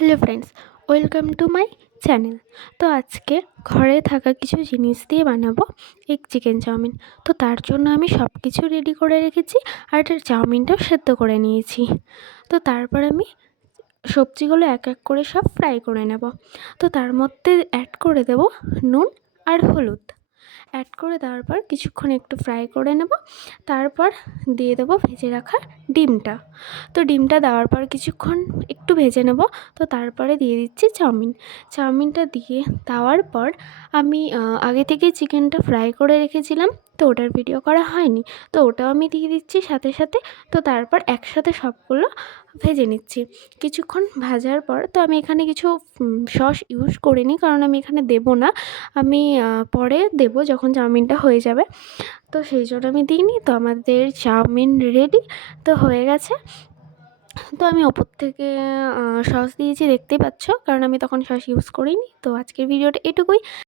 Hello friends, welcome to my channel. তো আজকে ঘরে থাকা কিছু জিনিস দিয়ে বানাবো এগ চিকেন চাউমিন। তো তার জন্য আমি সব কিছু রেডি করে রেখেছি, আর চাউমিনটাও সেদ্ধ করে নিয়েছি। তো তারপর আমি সবজিগুলো এক এক করে সব ফ্রাই করে নেব। তো তার মধ্যে অ্যাড করে দেব নুন আর হলুদ। অ্যাড করে দেওয়ার পর কিছুক্ষণ একটু ফ্রাই করে নেব। তারপর দিয়ে দেবো ভেজে রাখা ডিমটা। তো ডিমটা দেওয়ার পর কিছুক্ষণ একটু ভেজে নেব। তো তারপরে দিয়ে দিচ্ছি চাউমিন। চাউমিনটা দিয়ে দেওয়ার পর আমি আগে থেকেই চিকেনটা ফ্রাই করে রেখেছিলাম, তো ওটার ভিডিও করা হয়নি, তো ওটাও আমি দিয়ে দিচ্ছি সাথে সাথে। তো তারপর একসাথে সবগুলো ভেজে নিচ্ছি। কিছুক্ষণ ভাজার পর তো আমি এখানে কিছু সস ইউজ করিনি, কারণ আমি এখানে দেবো না, আমি পরে দেবো যখন চাউমিনটা হয়ে যাবে। তো সেই জন্য আমি দিইনি। তো আমাদের চাউমিন রেডি তো হয়ে গেছে। তো আমি ওপর থেকে সস দিয়েছি, দেখতেই পাচ্ছ, কারণ আমি তখন সস ইউজ করিনি। তো আজকের ভিডিওটা এটুকুই।